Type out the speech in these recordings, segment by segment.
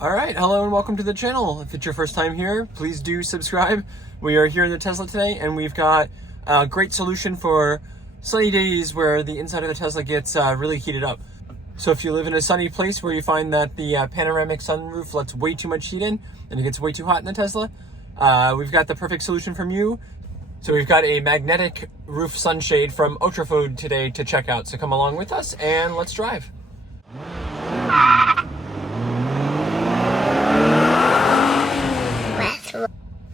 Alright, hello and welcome to the channel. If it's your first time here, please do subscribe. We are here in the Tesla today and we've got a great solution for sunny days where the inside of the Tesla gets really heated up. So if you live in a sunny place where you find that the panoramic sunroof lets way too much heat in and it gets way too hot in the Tesla, we've got the perfect solution from you. So we've got a magnetic roof sunshade from Otrifowd today to check out. So come along with us and let's drive.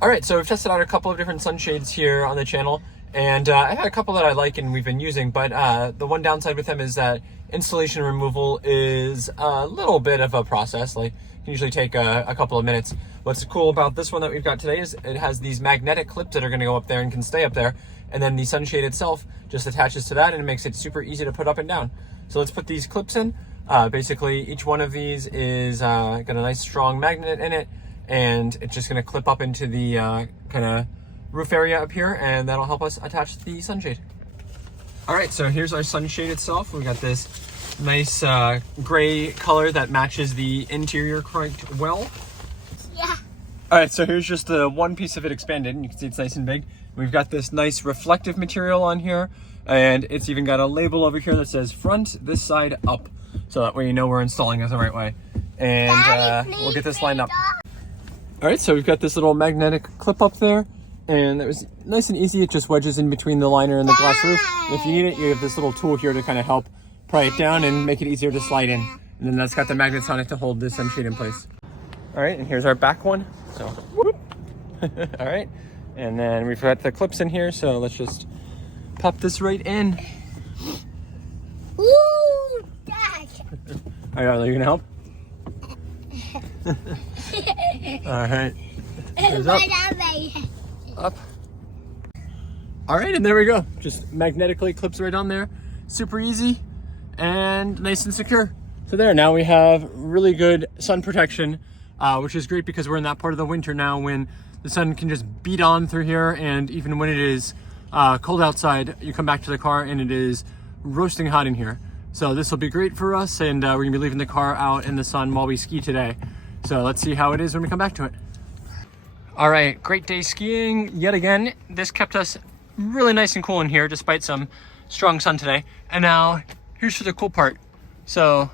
All right, so we've tested out a couple of different sunshades here on the channel, and I've had a couple that I like and we've been using, but the one downside with them is that installation removal is a little bit of a process. Like, it can usually take a couple of minutes. What's cool about this one that we've got today is it has these magnetic clips that are gonna go up there and can stay up there, and then the sunshade itself just attaches to that and it makes it super easy to put up and down. So let's put these clips in. Basically, each one of these is got a nice strong magnet in it, and it's just going to clip up into the kind of roof area up here, and that'll help us attach the sunshade. All right, so here's our sunshade itself. We got this nice gray color that matches the interior quite well. Yeah. All right, so here's just the one piece of it expanded, and you can see it's nice and big. We've got this nice reflective material on here, and it's even got a label over here that says front, this side up, so that way you know we're installing it the right way. And Daddy, we'll get this lined up. All right, so we've got this little magnetic clip up there, and that was nice and easy. It just wedges in between the liner and the glass roof. If you need it, you have this little tool here to kind of help pry it down and make it easier to slide in. And then that's got the magnets on it to hold the sunshade in place. All right, and here's our back one. So, whoop. All right, and then we've got the clips in here, so let's just pop this right in. Ooh, Dad. All right, are you gonna help? All right. Up. All right, and there we go. Just magnetically clips right on there. Super easy and nice and secure. So there, now we have really good sun protection, which is great because we're in that part of the winter now when the sun can just beat on through here, and even when it is cold outside, you come back to the car and it is roasting hot in here. So this will be great for us, and we're gonna be leaving the car out in the sun while we ski today. So let's see how it is when we come back to it. All right, great day skiing yet again. This kept us really nice and cool in here despite some strong sun today. And now here's the cool part. So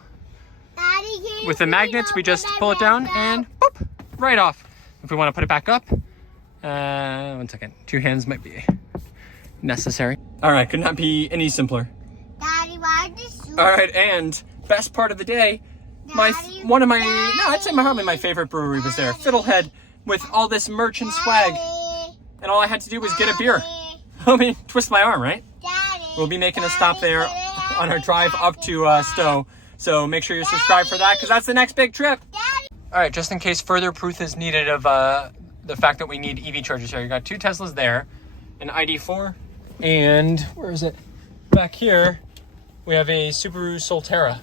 Daddy, with the magnets, we just pull it down and boop, right off. If we want to put it back up, 1 second, 2 hands might be necessary. All right, could not be any simpler. Daddy, why this? All right, and best part of the day, I'd say probably my favorite brewery was there. Fiddlehead, with all this merch and swag. And all I had to do was get a beer. I mean, twist my arm, right? Daddy, We'll be making a stop there on our drive up to Stowe. So make sure you're subscribed for that, because that's the next big trip. All right, just in case further proof is needed of the fact that we need EV chargers here. You got 2 Teslas there, an ID4, and where is it? Back here, we have a Subaru Solterra,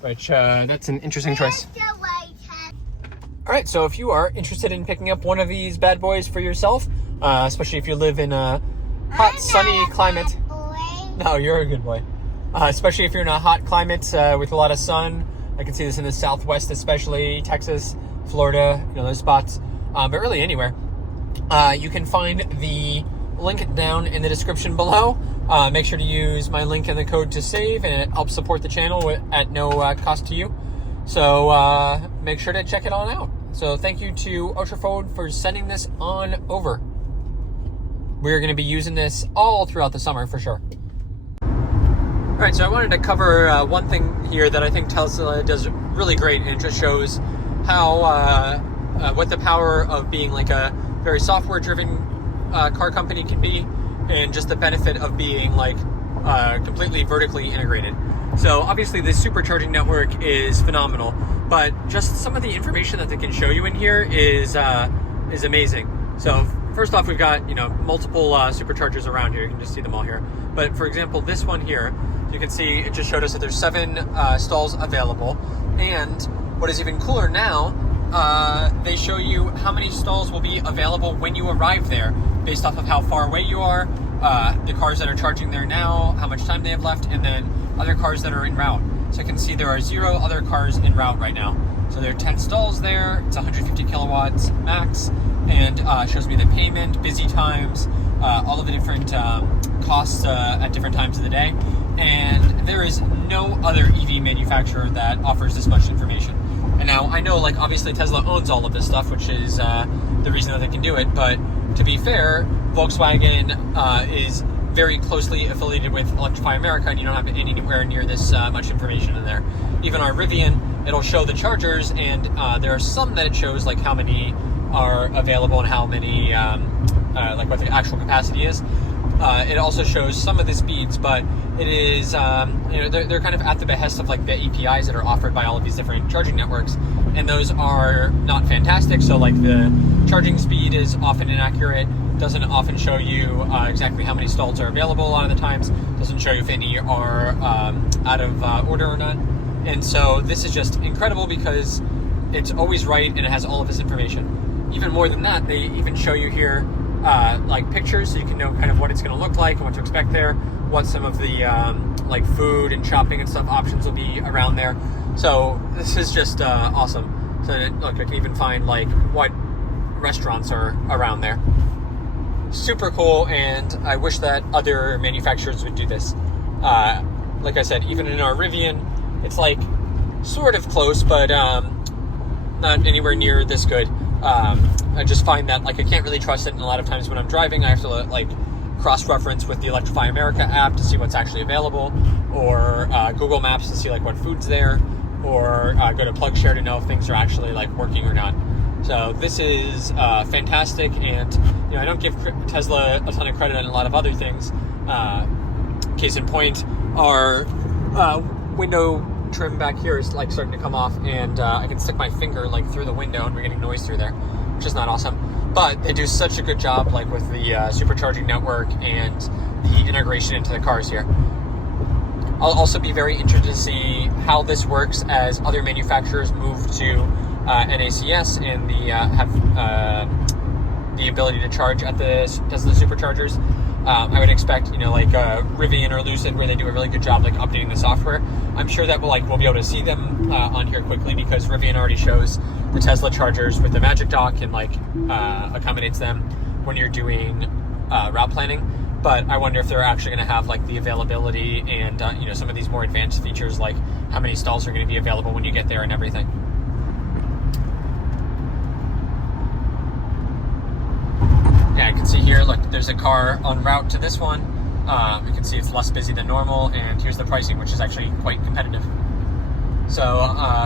which that's an interesting choice. All right, so if you are interested in picking up one of these bad boys for yourself, especially if you live in a hot, sunny climate. No, you're a good boy. Especially if you're in a hot climate with a lot of sun. I can see this in the Southwest, especially Texas, Florida, those spots, but really anywhere. You can find the link down in the description below. Make sure to use my link and the code to save, and it helps support the channel at no cost to you. So make sure to check it on out. So thank you to Otrifowd for sending this on over. We're going to be using this all throughout the summer for sure. All right, so I wanted to cover one thing here that I think Tesla does really great, and it just shows how what the power of being like a very software-driven car company can be, and just the benefit of being like completely vertically integrated. So obviously this supercharging network is phenomenal, but just some of the information that they can show you in here is amazing. So first off, we've got multiple superchargers around here. You can just see them all here. But for example, this one here, you can see it just showed us that there's 7 stalls available. And what is even cooler now, they show you how many stalls will be available when you arrive there, based off of how far away you are, the cars that are charging there now, how much time they have left, and then other cars that are en route. So you can see there are 0 other cars en route right now. So there are 10 stalls there. It's 150 kilowatts max, and shows me the payment, busy times, all of the different costs at different times of the day. And there is no other EV manufacturer that offers this much information. And now I know, like, obviously Tesla owns all of this stuff, which is the reason that they can do it. But to be fair, Volkswagen is very closely affiliated with Electrify America, and you don't have anywhere near this much information in there. Even our Rivian, it'll show the chargers, and there are some that it shows like how many are available and how many, like what the actual capacity is. It also shows some of the speeds, but it is, they're kind of at the behest of like the APIs that are offered by all of these different charging networks, and those are not fantastic. So like the charging speed is often inaccurate, doesn't often show you exactly how many stalls are available a lot of the times, doesn't show you if any are out of order or not. And so this is just incredible because it's always right and it has all of this information. Even more than that, they even show you here like pictures, so you can know kind of what it's going to look like and what to expect there, what some of the like food and shopping and stuff options will be around there. So this is just awesome. So look, I can even find like what restaurants are around there. Super cool, and I wish that other manufacturers would do this. Like I said, even in our Rivian, it's like sort of close, but not anywhere near this good. I just find that like I can't really trust it, and a lot of times when I'm driving I have to like cross-reference with the Electrify America app to see what's actually available, or Google Maps to see like what food's there, or go to PlugShare to know if things are actually like working or not. So this is fantastic, and I don't give Tesla a ton of credit on a lot of other things. Case in point, our window trim back here is like starting to come off, and I can stick my finger like through the window and we're getting noise through there, which is not awesome. But they do such a good job like with the supercharging network and the integration into the cars here. I'll also be very interested to see how this works as other manufacturers move to NACS and have the ability to charge at the Tesla superchargers. I would expect, like Rivian or Lucid, where they do a really good job like updating the software. I'm sure that we'll be able to see them on here quickly, because Rivian already shows the Tesla chargers with the Magic Dock and like accommodates them when you're doing route planning. But I wonder if they're actually going to have like the availability and some of these more advanced features, like how many stalls are going to be available when you get there and everything. Yeah, I can see here, look, there's a car en route to this one. You can see it's less busy than normal, and here's the pricing, which is actually quite competitive. So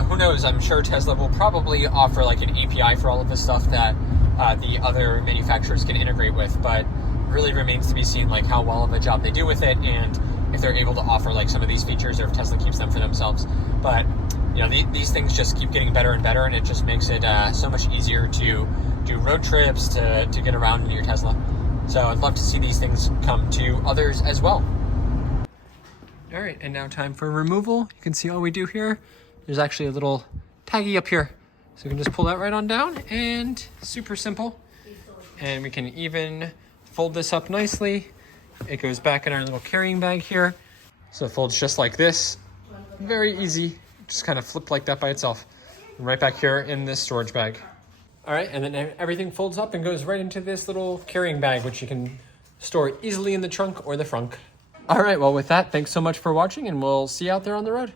who knows, I'm sure Tesla will probably offer like an API for all of this stuff that the other manufacturers can integrate with, but really remains to be seen like how well of a job they do with it, and if they're able to offer like some of these features, or if Tesla keeps them for themselves. But these things just keep getting better and better, and it just makes it so much easier to do road trips, to get around in your Tesla. So I'd love to see these things come to others as well. All right, and now time for removal. You can see all we do here. There's actually a little taggy up here, so we can just pull that right on down, and super simple. And we can even fold this up nicely. It goes back in our little carrying bag here. So it folds just like this. Very easy, just kind of flip like that by itself. And right back here in this storage bag. All right, and then everything folds up and goes right into this little carrying bag, which you can store easily in the trunk or the frunk. All right, well with that, thanks so much for watching, and we'll see you out there on the road.